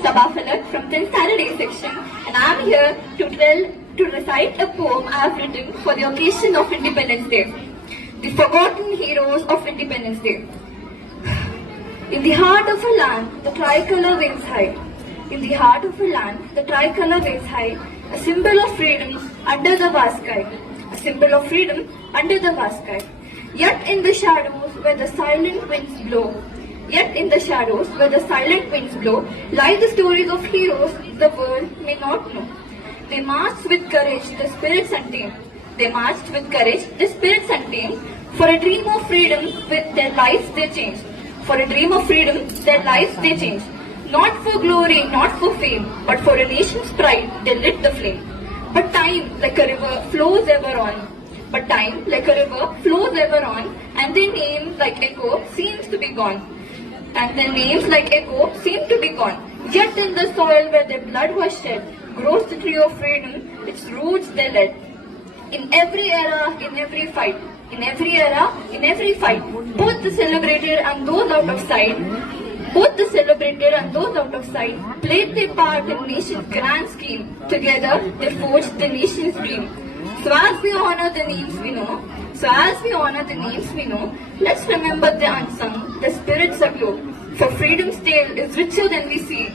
Sabah Falak from 10th standard A section, and I am here to recite a poem I have written for the occasion of Independence Day. The Forgotten Heroes of Independence Day. In the heart of a land, the tricolor waves high. In the heart of a land, the tricolor waves high, a symbol of freedom under the vast sky. A symbol of freedom under the vast sky. Yet in the shadows where the silent winds blow, Yet in the shadows where the silent winds blow, lie the stories of heroes the world may not know. They marched with courage, the spirits untamed. They marched with courage, the spirits untamed. For a dream of freedom, with their lives they changed. For a dream of freedom, their lives they changed. Not for glory, not for fame, but for a nation's pride, they lit the flame. But time, like a river, flows ever on. But time, like a river, flows ever on, and their name, like echo, seems to be gone. And their names, like echo, seem to be gone. Yet in the soil where their blood was shed, grows the tree of freedom, its roots they led. In every era, in every fight, in every era, in every fight, both the celebrated and those out of sight, played their part in nation's grand scheme. Together, they forged the nation's dream. So as we honor the names we know, let's remember the unsung, the spirits aglow. For freedom's tale is richer than we see.